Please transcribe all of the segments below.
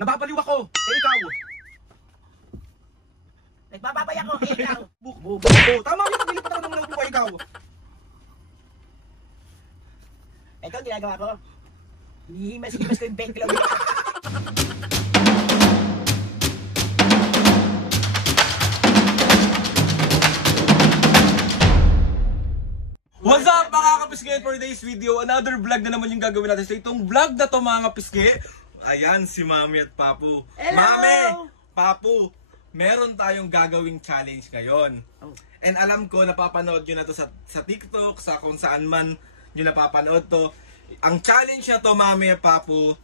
Nababaliw ako. Ikaw. Nagbababay ako, ikaw. Bubo. Tama yung paglilipat ako ng naupo, ikaw. Ito ang ginagawa ko. Hinihimas-himas ko yung backlog. What's up mga kapisge? For today's video, another vlog na naman yung gagawin natin. So itong vlog na to mga kapisge, ayan si Mami at Papu. Hello! Mami, Papu, meron tayong gagawing challenge ngayon. And alam ko, napapanood nyo na to sa TikTok, sa kung saan man nyo napapanood to. Ang challenge na to, Mami at Papu,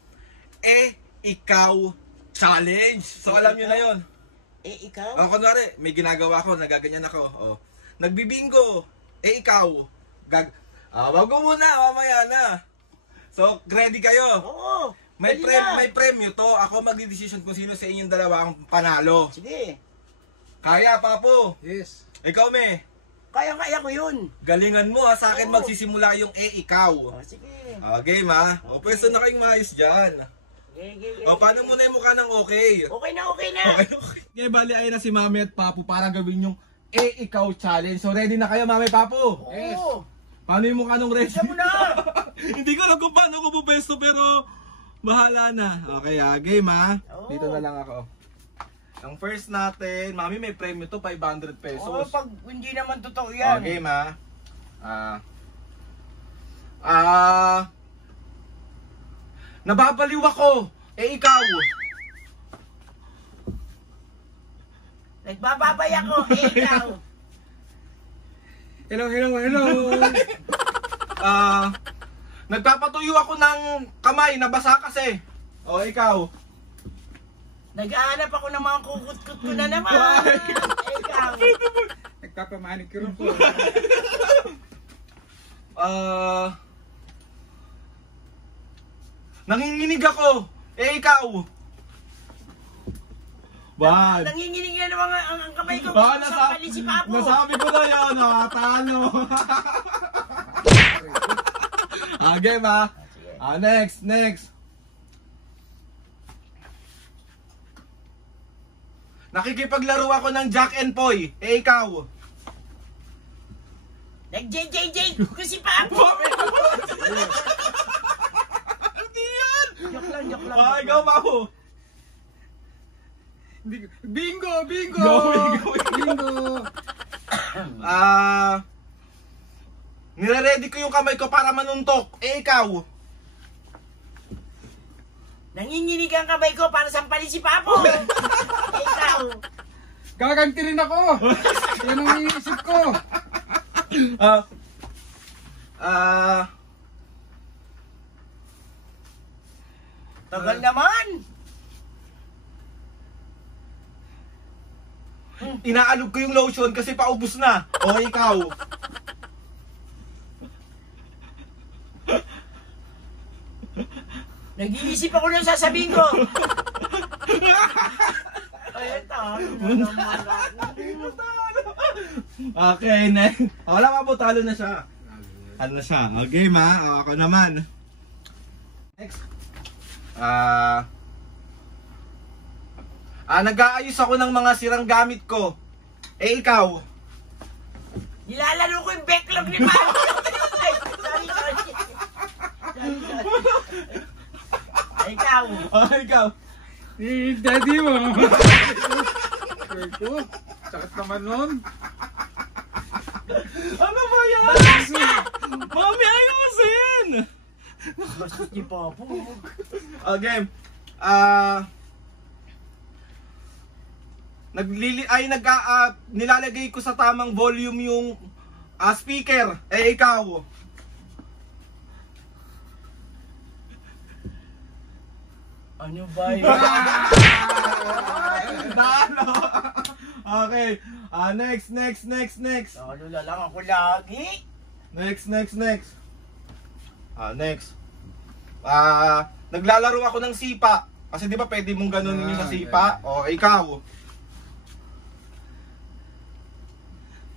ikaw challenge. So alam nyo na yun. Ikaw? Kunwari, may ginagawa ko, nagaganyan ako. Nagbibingo, ikaw. Wag ko muna, mamaya na. So, ready kayo? Oo. May premyo to. Ako magdidesisyon kung sino sa inyong dalawa ang panalo. Sige. Kaya, Papo? Yes. Ikaw, Me? Kaya ko yun. Galingan mo ha. Sa akin magsisimula yung ikaw. Sige. Game ha. O, pwesto na kayong maayos dyan. O, paano muna yung mukha ng okay? Okay na. Okay, bali ay na si Mami at Papo para gawin yung ikaw challenge. So, ready na kayo, Mami, Papo? Yes. Oo. Paano yung mukha nung ready? Isa mo na! Hindi ko alam kung paano ko pupesto pero bahala na. Okay game ha. Oo. Dito na lang ako. Ang first natin, Mami may premyo to 500 pesos. Oo, pag hindi naman totoo yan. Game ha. Nababaliw ako. Ikaw. Nagbababay ako, ikaw. Hello. Nagpapatuyo ako ng kamay, nabasa kasi. O, ikaw. Naghahanap ako ng mga kukut-kut ko na naman. Ikaw. Nagpapamanicure po. Nanginginig ako. Ikaw. Bad. Nanginginig yan ang kamay ko. Ah, Gusto sa pali si Papo. nasabi ko na yun, nakatalo. Game ha. Next. Nakikipaglaro ako ng Jack and Poy. Ikaw. Nag-JJJ ko si Papo. Hindi yan. Joke lang. Ikaw, Papo. Bingo. Nire-ready ko yung kamay ko para manuntok. Ikaw. Nanginginig ang kamay ko para sampalin si Papo. Ikaw. Gaganti rin ako. Yan ang iniisip ko. Tagal naman. Inaalog ko yung lotion kasi paubos na. O, ikaw. Nag-iisip ako ng sasabihin ko. Ay, ito. Okay, wala pa po, talo na siya. Ano na siya? Game ha. Ako naman. Next. Nag-aayos ako ng mga sirang gamit ko. Ikaw. Nilalaro ko yung backlog ni Papo. Sorry. Ikaw. Ikaw. Daddy mo. Sure ko. Sakit naman nun. Ano ba yan? Mami, ayusin! Bastos ni Papo. Game. Nilalagay ko sa tamang volume yung speaker. Ikaw. Ano ba yun? Talo. Okay. Next. Ano na lang ako lagi? Next. Naglalaro ako ng sipa. Kasi di ba pwede mong ganunin yung sa sipa? O, ikaw.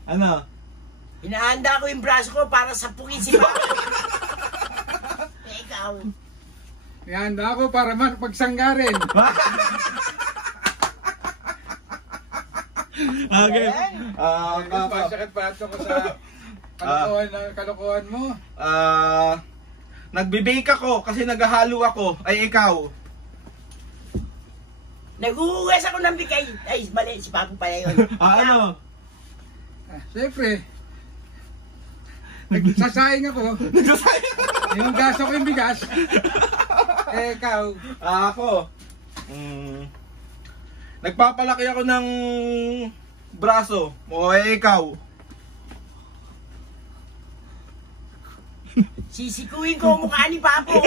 Ano? Hinahanda ko yung braso ko para sapukin si Papo. Ikaw. Ihanda ako para pagsanggarin. Okay. Sakit pa ito ko sa kalokohan mo. Nagbibake ako kasi naghahalo ako. Ay, ikaw. Naghuhugas ako ng bigay. Ay, mali, si Papo pala yun. Ano? Siyempre. Nagsasaing ako. Yung gas ako yung bigas. Ikaw. Ako. Nagpapalaki ako ng braso. O, ikaw. Sisikuin ko ang mukha ni Papo.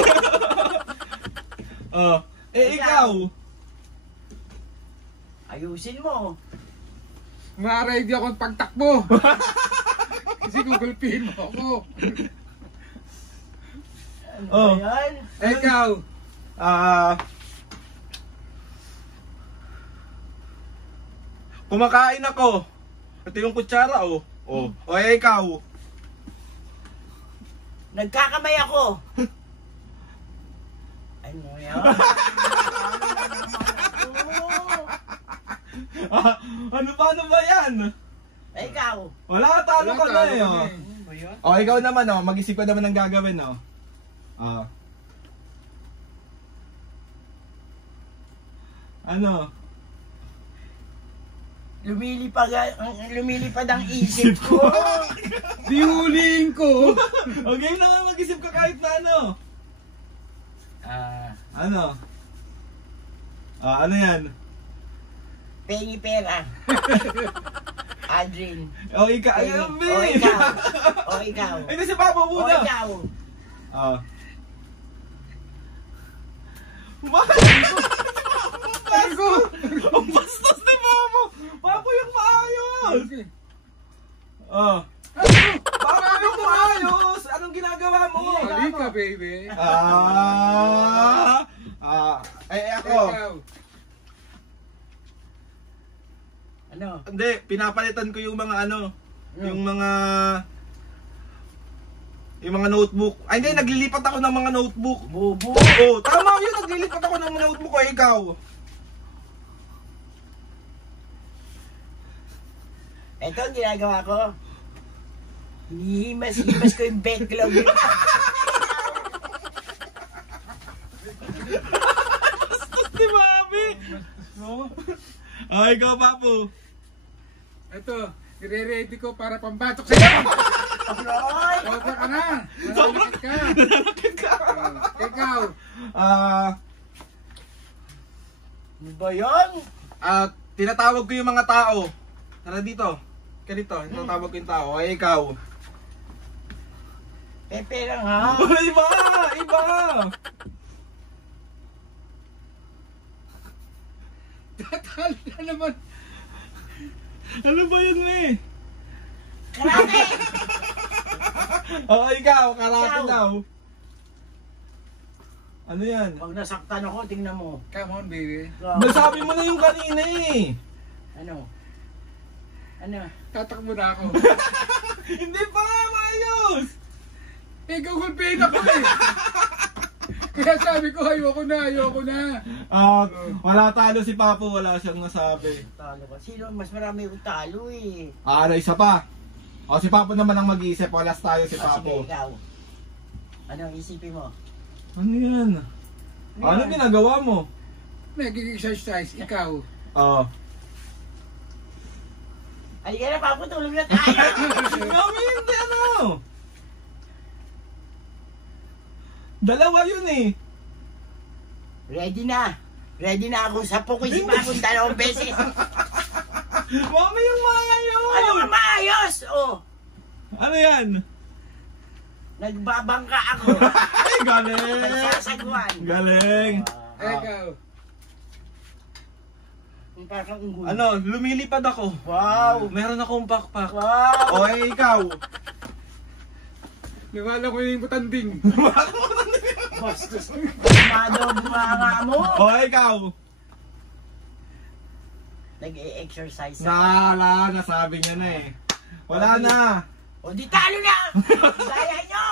Ikaw. Ayusin mo. Ma-ready akong pagtakbo. Kasi gugulpihin mo ako. Ano ba yan? Ikaw. Kumakain ako. Ito yung kutsara, oh. O, ikaw. Nagkakamay ako. Ano yan? Ano ba yan? Ikaw. Wala, talo ka na eh. Oh. Ikaw naman, mag-isip ka naman ng gagawin, oh. Ano? Lumilipad ang isip ko. Dihuliin ko. Okay na nga, mag-isip ka kahit na ano. Ano? Ano yan? Pengi pera. Adrin. Ikaw. Ayun, Ikaw. Ay, kasi Papa muna. Ikaw. Ako. Ang bastos ni Papa. Papa yung maayos. Papa yung maayos. Anong ginagawa mo? Halika, baby. Ako. Ikaw. Ano? Hindi, pinapalitan ko yung mga yung mga notebook. Ay, hindi, naglilipat ako ng mga notebook. Bubu. Tama yun, naglilipat ako ng mga notebook. Ikaw. Ito ang ginagawa ko. Hinihimas-himas ko yung backlog. Bastos ni Mami. Ikaw, Papo. Ito, i-ready ko para pambatok sa'yo. Abroy! Sobra ka na. Nananakit ka. Nananakit ka. Ikaw. Ano ba yan? Tinatawag ko yung mga tao. Tara dito. Ganito, tinatawag ko yung tao. Ay, ikaw. Pepe lang ha? Iba! Tatalo na naman. Ano ba yun, eh? Karate! Ikaw, karate Ikaw. daw. Ano yan? Pag nasaktan ako, tingnan mo. Come on, baby. Nasabi mo na yung kanina eh. Ano? Tatakbo na ako. Hindi pa nga, maayos! Gugulpihin ako eh. Kaya sabi ko, ayoko na. Wala talo si Papo, wala siyang nasabi. Talo ka. Sino? Mas marami yung talo eh. Isa pa. Si Papo naman ang mag-iisip, walas tayo si Sige, Papo. ikaw. Ano ang isipin mo? Ano yan? Ano ginagawa mo? Nag-exercise, ikaw. Halika na, Papo, tulog na tayo! Mami, hindi Dalawa yun eh. Ready na ako sa pukoy si Papo 2 beses. Mami, yung maayos! Ano nga maayos? Ano yan? Nagbabangka ako. Ay, galing! Nagsasagwan. Galing! Ikaw. Parang unggoy. Lumilipad ako. Wow! Meron akong pakpak. Wow! Ikaw. Nawala ko yung butanding. Bastos. Bumanga mo. Ikaw. Nag-e-exercise Nasabi niya na eh. Wala na. Di talo na! Kaya nyo!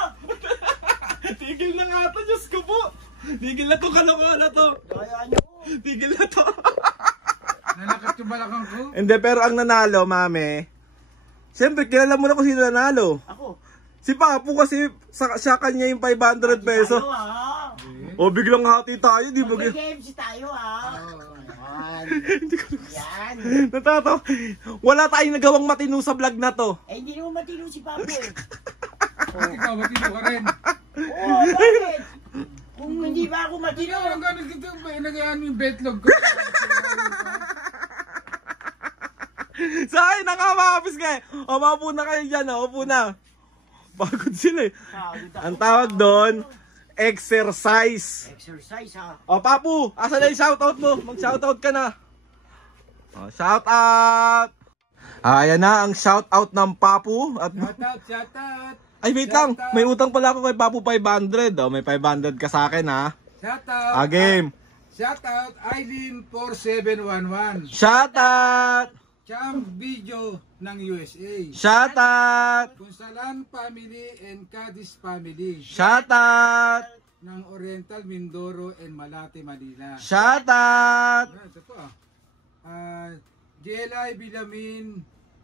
Tigil na nga ito, Diyos ko po. Tigil na to, kalokohan na to. Kaya nyo. Tigil na to. Nanakat yung balakang ko. Hindi, pero ang nanalo, mami. Siyempre, kilala mo na kung sino nanalo. Ako. Si Papu kasi sa kanya yung 500 pesos. Tayo ah. O biglang hati tayo, di ba? Mag-games tayo ah. Yan. Yan. Natatawa. Wala tayong nagawang matino sa vlog na to. Eh, hindi naman matino si Papo eh. Ikaw, matino ka rin. Oo, bakit? Kung hindi ba ako matino? Ikaw, ang gano'n dito, inagayan mo yung betlog ko. Sa akin, nakakapis ka eh. O, maupo na kayo dyan, upo na. Pagod sila eh. Ang tawag doon, exercise. Exercise ha. O, Papu, asa na yung shoutout mo? Mag-shoutout ka na. O, shoutout. Ayan na ang shoutout ng Papu. At... Shoutout. Ay, wait lang. May utang pala ako kay Papu 500. O, may 500 ka sa akin, ha? Shoutout. Game. Shoutout, Eileen4711. Shoutout. Champ Video ng USA. Shoutout. Kunsalan Family and Cadiz Family Shoutout. ng Oriental Mindoro and Malate, Manila. Shoutout. Ito po GLI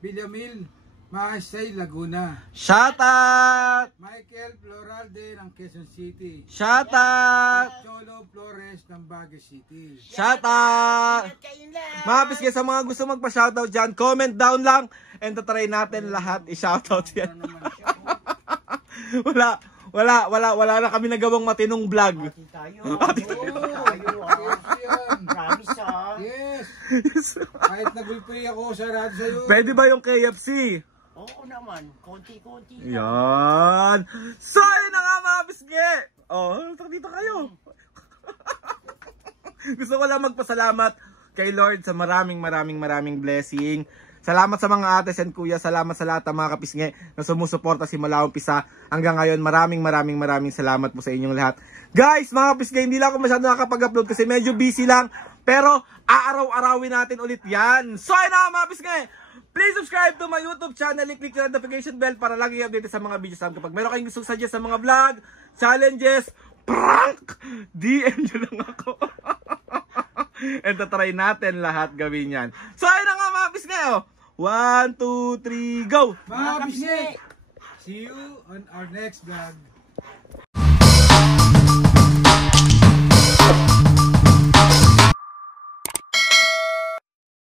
Bilamil Mahasay, Laguna. Shoutout. Michael Floralde ng Quezon City. Shoutout. Cholo Flores ng Baguio City. Shoutout. Ingat kayo lang. Mga piske, sa mga gusto magpa-shoutout dyan, comment down lang and tatry natin lahat i-shoutout yan. Wala na kami nagawang matinong vlog. Hati tayo. Tayo ah. Promise ah. Yes. Kahit nagulpoy ako sa radyo sa'yo. Pwede ba yung KFC? Oo naman. Konti-konti. Yan. So, yun na nga mga piske. Oh, dito kayo. Gusto ko lang magpasalamat kay Lord sa maraming blessing. Salamat sa mga ates and kuya. Salamat sa lahat ng mga kapisnge na sumusuporta simula umpisa hanggang ngayon. Maraming salamat po sa inyong lahat. Guys, mga kapisnge, hindi lang ako masyado nakapag-upload kasi medyo busy lang. Pero aaraw-arawin natin ulit yan. So, yun na mga kapisnge. Please subscribe to my YouTube channel and click the notification bell para lagi update sa mga videos namin. Kapag meron kayong gusto suggest sa mga vlog, challenges, prank, DM nyo lang ako. And tatry natin lahat gawin yan. So, ayun na nga mga pisnge, oh. 1, 2, 3, go! Mga bisne, see you on our next vlog.